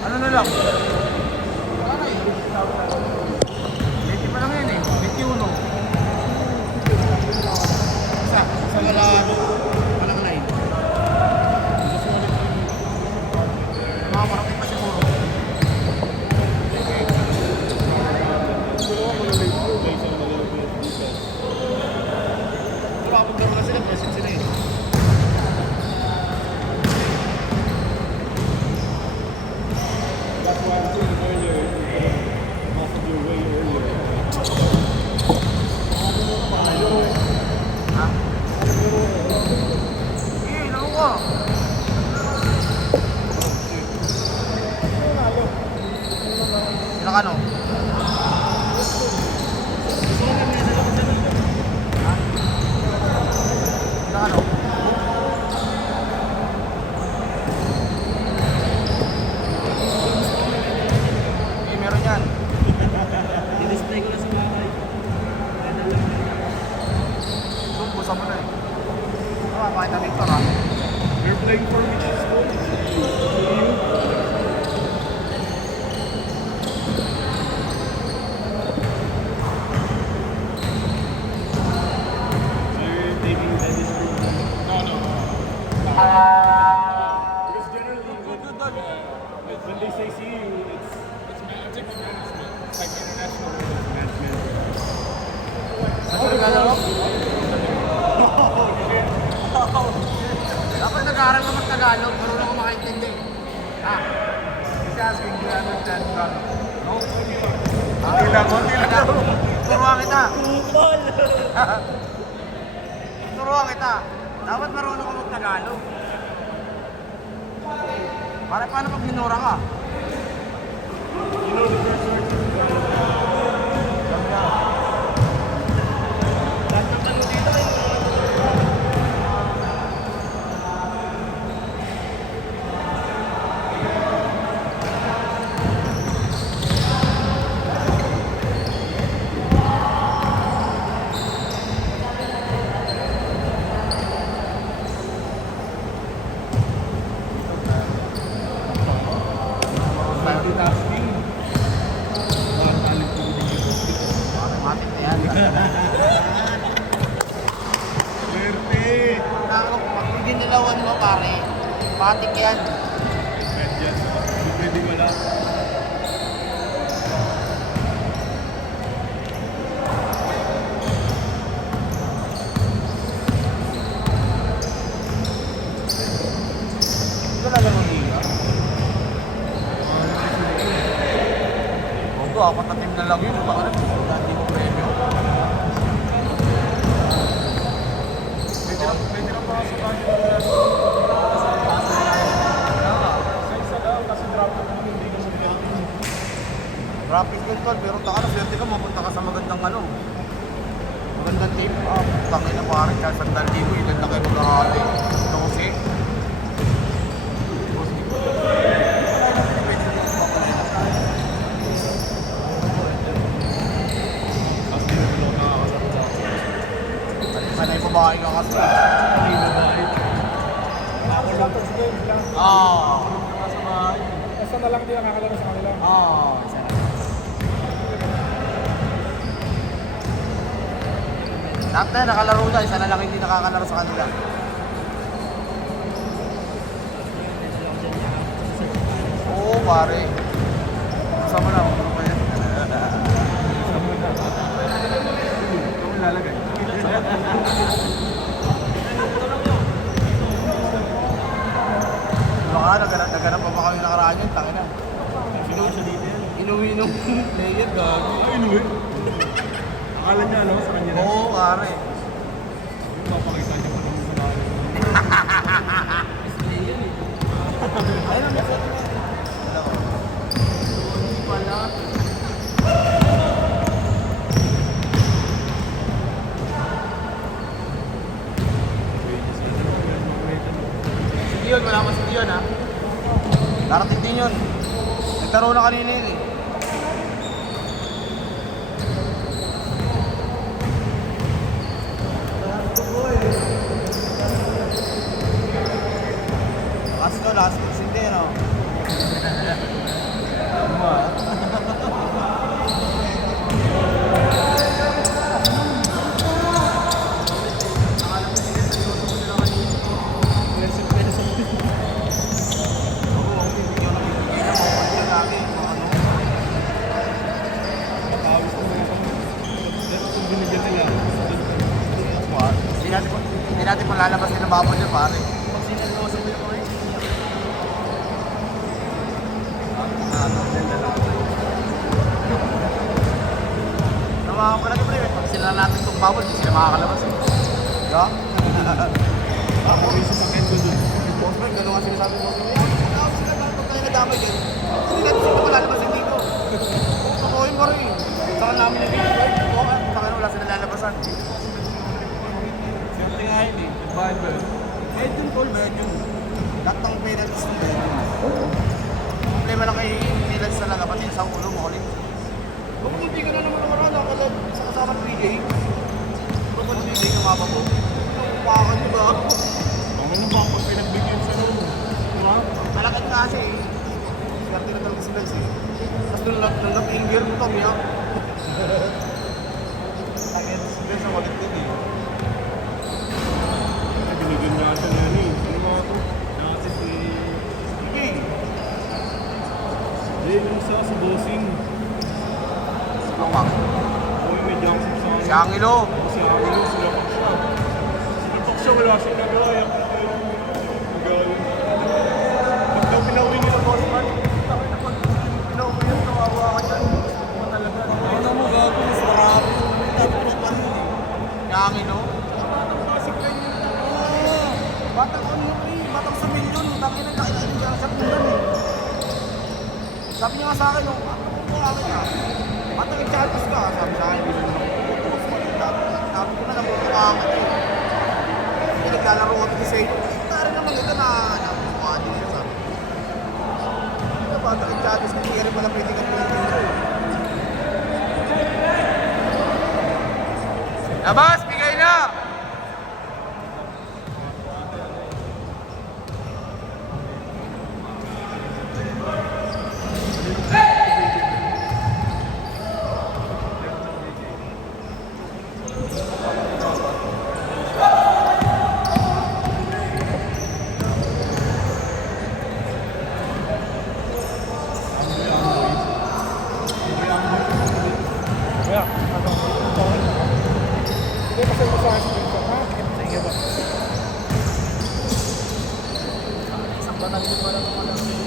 Ano na lang? Leti pa lang yan eh. 21. Sa galado. Walang line. Mga marami pa siguro. Kapag na sila, present sila eh. Ilang ano? Ilang ano? Eh, meron yan. I-display ko na sa bahay. Busa mo na eh. Pakita Victor ha. You're playing for which school? Because generally, when they say CU, it's management. It's like international management. Ano naglalaro? Dapat nag-aaral ka mag-Tagalog, marunong ako makaintindi. Ha? Kasi asking, do you understand Tagalog? No? Konti lang. Turuan kita. Turuan kita. Dapat marunong ka mag-Tagalog. Paano pag minura ka? You know the first word? Multitasking. Talent ko Matik na yan. Swerte! Pag dinilawan mo pare, matik yan. Yes. Pwede wala. Ito na lang ang liga. Ogo, apat na team na lang yun. Baka na, dati mo premyo. Pwede na pa sa bagay. Sa isa lang, kasi drop na naman hindi ko sa pinagin. Rapid yun tol, pero taka na, swerte ka, mapunta ka sa magandang ano. Magandang team. Tangin na parang ka, sandal libo, ilan na kayo mag-ahali. Ito kasi. Kasi nagulong na ako sa Sanay babae ka kasi. Hindi na bahay. Ako lang. Oo. Basta na lang din nakakalaro sa kanila. Oo. Lahat na nakalaro na, isa na lang hindi nakakalaro sa kanila. Oo pare. Sama na ako pa yan. Ito mo lalagay. Baka naganap pa ba kami nakaraan yun, tangin na. Sino siya dito yan? Inuwi nung player, gabi. Ay, inuwi. Akala niya, no? Sa kanya na. Oo, pare. Naglaro na kanina yun eh. Last week hindi, no? Hindi natin malalabas din ang bubble niya, pare. Pag sinalosa mo yung mga Nawakan ko lang yung pag sila natin itong bubble, hindi sila makakalabas eh. Diba? Ako yung sasakyan ko dun. Boss Frank, gano'n nga sinasabi mo. Ako sila dapat tayo nadamay din. Hindi natin sila malalabasin dito. Tukuhin mo rin. Saka namin nag-i-work. Saka wala sila lalabasan. Siyempre nga yun eh. Bible. Medium call, medium. Lahat ng penalties ng medium. Problema lang kay penalties talaga, pati sa ulo mo ulit. Kung hindi ka na naman naman nakalag sa kasama ng PJ, kung ano PJ ng mapa mo, kumakan nyo ba? Ako na ba pag pinagbigyan sa loob? Diba? Malakad nga siya eh. Swerte na talaga sila eh. Tapos nung nag-ingear mo kami ha. Sakit sila sa walit din eh. Binigyan niya siya na yun eh. Ano mga to? Dati si... Sige. Hindi, yung sa bossing. Ano ka? Ako yung may jumpsuit sa akin. Si Angelo. Si Angelo, sinapak siya. Sinapak siya, wala siyang nagawa. Yung nagawa. Pag daw pinauwi niya sa boss man, Pinauwi yung kawawa ka dyan. Ano mo gago? Mas marami. Tapos pa rin eh. Si Angelo. Batang ano yun eh. Batang sa milyon. Tangin na kailangan niya sa tundan eh. Sabi niya nga sa akin, ano mo akin ka? Batang i-charges ka. Sabi sa akin, bilhin mo. Sabi ko na lang kung akin eh. Hindi naglalaro ko ito sa iyo. Tari naman ito na mukha din siya sabi. Batang i-charges ka. Hindi rin pala pwede ka pinag-video. Labas! Bigay na! kaya, ano, hindi kasi mo sa akin ha? Sige ba? Isang banal din pala naman ang